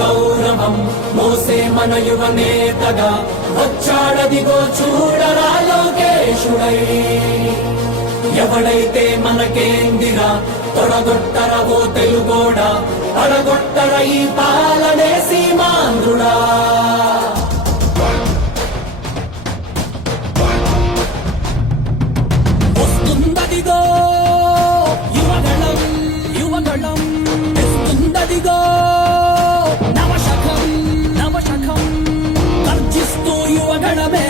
గౌరవం మోసే మన యువ నేతగా వచ్చాడదిగో చూడరా లోకేశుడై. ఎవడైతే మనకేందిరా తొడగొట్టరా ఓ తెలుగోడా, పడగొట్టర ఈ పాలనే సీమాంధ్రుడా. వస్తుందదిగో యువగళం యువగళం, తెస్తుందదిగో నవశకం నవశకం, గర్జిస్తూ యువగళమే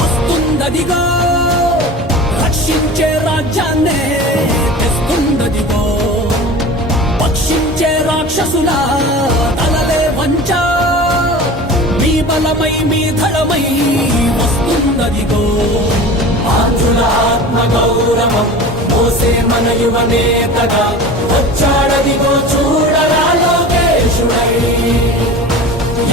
వస్తుందదిగో, రక్షించే రాజ్యాన్నే తెస్తుందదిగో, పక్షించే రాక్షసుల తలలే వంచ, మీ బలమై మీ ధడమై వస్తుందదిగో. ఆంధ్రుల ఆత్మ గౌరవం మోసే మన యువ నేతగా వచ్చాడదిగో చూడరా లోకేశుడై.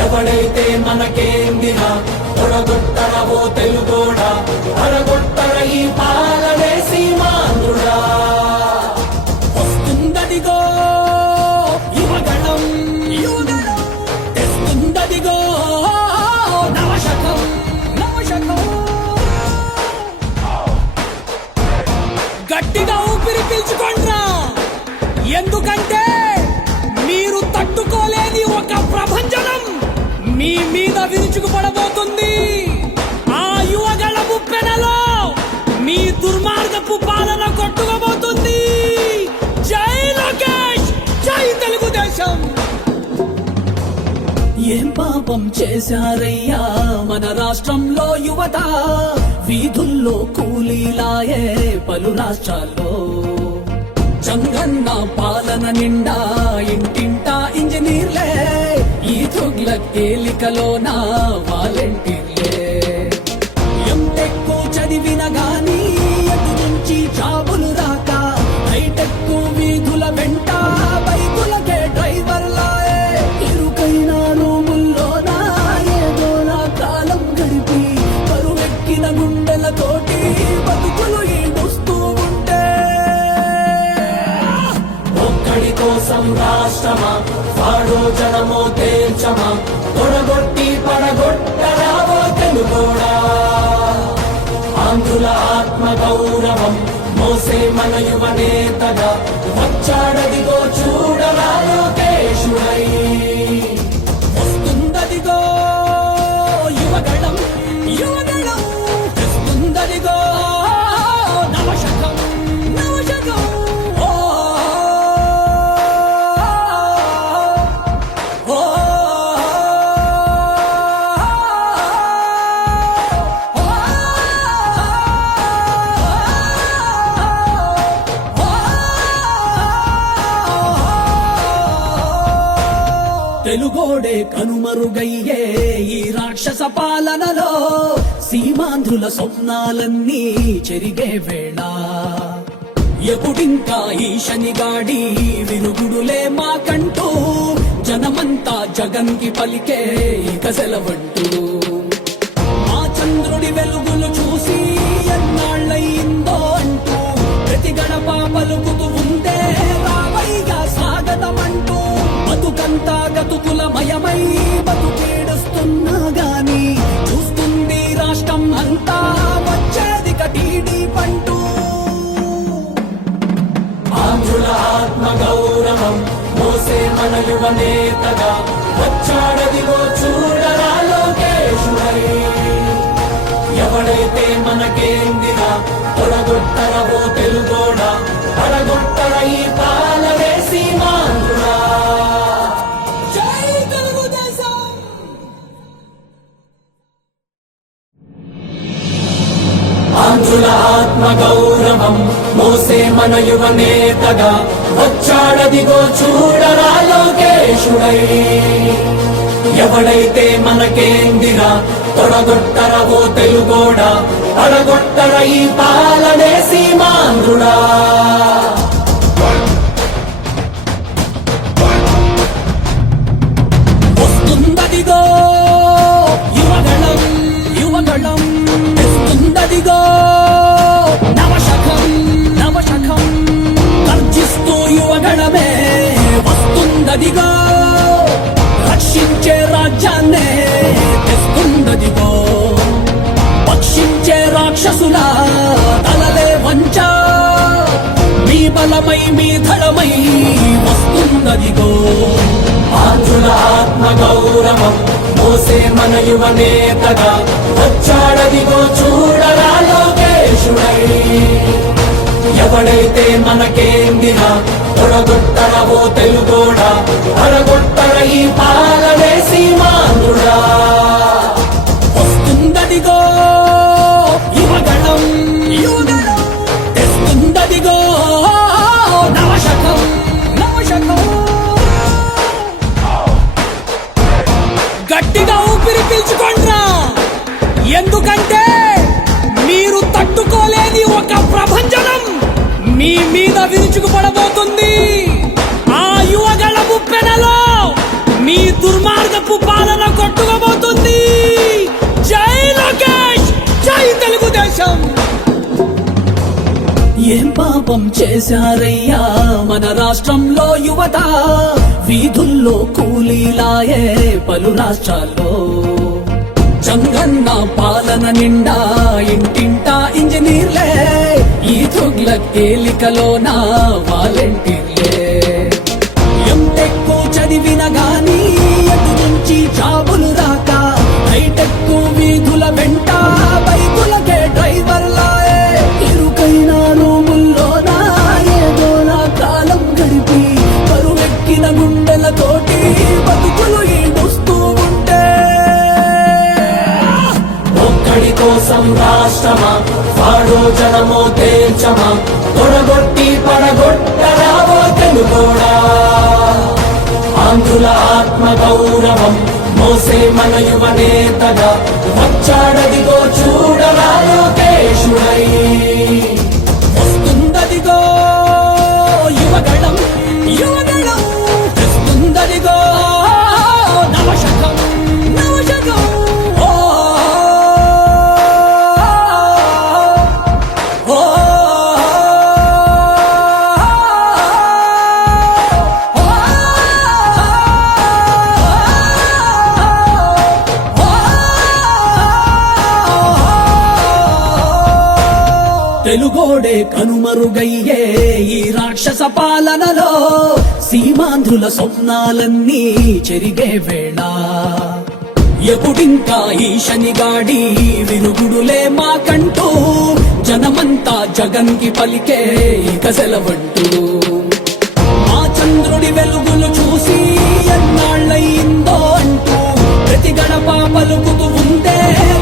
ఎవడైతే మనకేందిరా తొడగొట్టరా ఓ తెలుగోడా, పడగొట్టర ఈ పాలనే సీమాంధ్రుడా. వస్తుందదిగో యువగణం యువగణం, తెస్తుందదిగో నవశకం నవశకం. గట్టిగా ఊపిరి పీల్చుకోండ్రా, ఎందుకంటే మీరు తట్టుకోలేని ఒక ప్రభంజనం మీ మీద విరుచుకుపడబోతుంది. ఆ యువగళ ముప్పెనలో మీ దుర్మార్గపు పాలన కొట్టుకోబోతుంది. జై లోకేష్, జై తెలుగుదేశం. ఏం పాపం చేశారయ్యా మన రాష్ట్రంలో యువత, వీధుల్లో కూలీలాయే పలు రాష్ట్రాల్లో. చంగన్న పాలన నిండా ఇంటింటా ఇంజనీర్లే, ఈ తుగ్లక్ ఏలికలోన వాలంటీర్లే. ఎంటెక్కు చదివిన గాని ఎటు నుంచి జాబులు రాక, హైటెక్కు వీధుల వెంట బైకులకే డ్రైవర్లాయే. ఇరుకైన రూముల్లోన ఏదోలా కాలం గడిపి, కరువెక్కిన గుండెలతోటి బతుకులు ఈడుస్తూ ఉంటే, ఒక్కడి కోసం రాష్ట్రమా వాడో జనమో తేల్చమా, తొడగొట్టి పడగొట్టరావో తెలుగోడా. ఆంధ్రుల ఆత్మ గౌరవం మోసే మన యువ నేతగా వచ్చాడదిగో చూడరా లోకేశుడై. వస్తుందదిగో యువగళం యువగళం, తెస్తుందదిగో నవశకం నవశకం. తెలుగోడే కనుమరుగయ్యే ఈ రాక్షస పాలనలో, సీమాంధ్రుల స్వప్నాలన్నీ చెరిగే వేళ. ఎప్పుడింకా ఈ శనిగాడి విరుగుడులే మాకంటూ, జనమంతా జగన్ కి పలికే ఇక సెలవంటూ. మా చంద్రుడి వెలుగులు చూసి ఎన్నాళ్ళయిందో అంటూ, ప్రతి గడప పలుకుతూ ఉంటే రావయ్యా స్వాగతమంటూ. బతుకంతా గతుకులమయమై బతుకేడుస్తున్నా గాని, చూస్తుంది రాష్ట్రం అంతా వచ్చేదిక టీడీ పంటూ. ఆంధ్రుల ఆత్మ గౌరవం మోసే మన యువ నేతగా వచ్చాడదిగో చూడరా లోకేశుడై. ఎవడైతే మనకేందిరా తొడగొట్టరా ఓ తెలుగోడా, పడగొట్టర ఈ పాలనే సీమాంధ్రుడా. ఆంధ్రుల ఆత్మ గౌరవం మోసే మన యువ నేతగా వచ్చాడదిగో చూడరా లోకేశుడై. ఎవడైతే మనకేందిరా తొడగొట్టరా ఓ తెలుగోడా, పడగొట్టర ఈ పాలనే సీమాంధ్రుడా. వస్తుందదిగో యువగళం యువగళం, తెస్తుందదిగో నవశకం నవశకం, గర్జిస్తూ యువగళమే వస్తుందదిగో, బలమై మీ ధడమై వస్తున్నదిగో. ఆంధ్రుల ఆత్మ గౌరవం మోసే మన యువ నేతగా వచ్చాడదిగో చూడరా లోకేశుడై. ఎవడైతే మనకేందిరా తొడగొట్టరా ఓ తెలుగోడా, అడగొట్టర ఈ పాలనే సీమాంధ్రుడా. వస్తుందదిగో యువగణం, తెస్తుందదిగో నవశకం, నవశకం. గట్టిగా ఊపిరి పీల్చుకోండ్రా, ఎందుకంటే మీరు తట్టుకోలేని ఒక ప్రభంజనం మీ మీద విరుచుకుపడబోతుంది. ఆ యువగళ ముప్పెనలో మీ దుర్మార్గపు పాలన కొట్టుకోబోతుంది. జై లోకేష్, జై తెలుగుదేశం. ఏం పాపం చేశారయ్యా మన రాష్ట్రంలో యువత, వీధుల్లో కూలీలాయే పలు రాష్ట్రాల్లో. జంగన్న పాలన నిండా ఇంటింటా ఇంజనీర్లే, ఈ తుగ్లక్ ఏలికలోన వాలంటీర్లే. ఎంటెక్ చదివిన గాని ఎటు నుంచి జాబులు రాక, హైటెక్ వీధుల వెంట బైకులకే డ్రైవర్లాయే. ఇరుకైన రూముల్లోన ఏదోలా కాలం గడిపి కరువెక్కిన గుండెలతోటి బతుకులు ఈడుస్తూ ఉంటే, ఒక్కడి కోసం రాష్ట్రమా వాడో జనమో తేల్చమా, తొడగొట్టి పడగొట్టరావో తెలుగోడా. ఆంధ్రుల ఆత్మ గౌరవం మోసే మన యువ నేతగా వచ్చాడదిగో చూడరా లోకేశుడై. వస్తుందదిగో యువగళం, యువగళం, తెస్తుందదిగో నవశకం, నవశకం. ఓ ఓ తెలుగోడే కనుమరుగయ్యే ఈ రాక్షస పాలనలో, సీమాంధ్రుల స్వప్నాలన్నీ చెరిగే వేళ. ఎప్పుడింకా ఈ శనిగాడి విరుగుడులే మాకంటూ, జనమంతా జగన్ కి పలికే ఇక సెలవంటూ. మా చంద్రుడి వెలుగులు చూసి ఎన్నాళ్ళయిందో అంటూ, ప్రతి గడప పలుకుతూ ఉంటే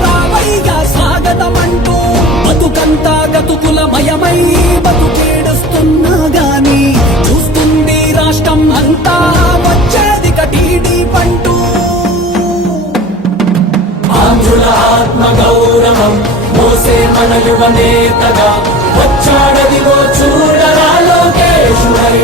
రావయ్యా స్వాగతమంటూ. బతుకంతా గతుకులమయమై బతుకేడుస్తున్నా గాని, చూస్తుంది రాష్ట్రం అంతా వచ్చేది కటీడీ పంటూ. ఆంధ్రుల ఆత్మ గౌరవం మోసే మన యువ నేతగా వచ్చాడదిగో చూడరా లోకేశుడై.